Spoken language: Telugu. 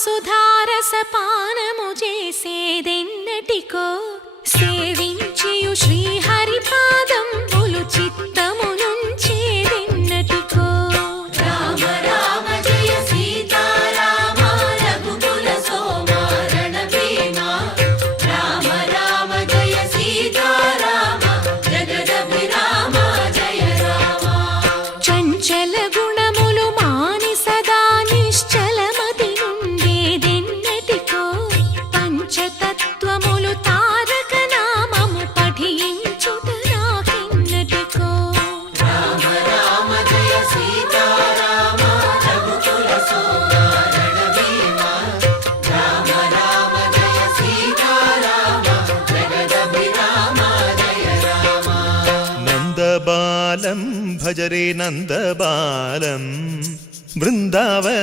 సుధారసపానము చేసేదెన్నటికో సేవించియు శ్రీహరి పాదంబులు చిత్తము నుంచేదెన్నటికో రామ రామ జయ సీతారామ రఘుకుల సోమ రణభీమ రామ రామ జయ సీతారామ జగదభిరామ జయ రామ చంచల గుణములు మాని సదా నిశ్చలమతి నుండేదెన్నటికో పంచతత్వములు తారక నామము పఠించుట నాకెన్నటికో రామ రామ జయ సీతారామ రఘుకుల సోమ రణభీమ రామ రామ జయ సీతారామ జగదభిరామ జయ రామ నందబాలం భజరే నందబాలం బృందావన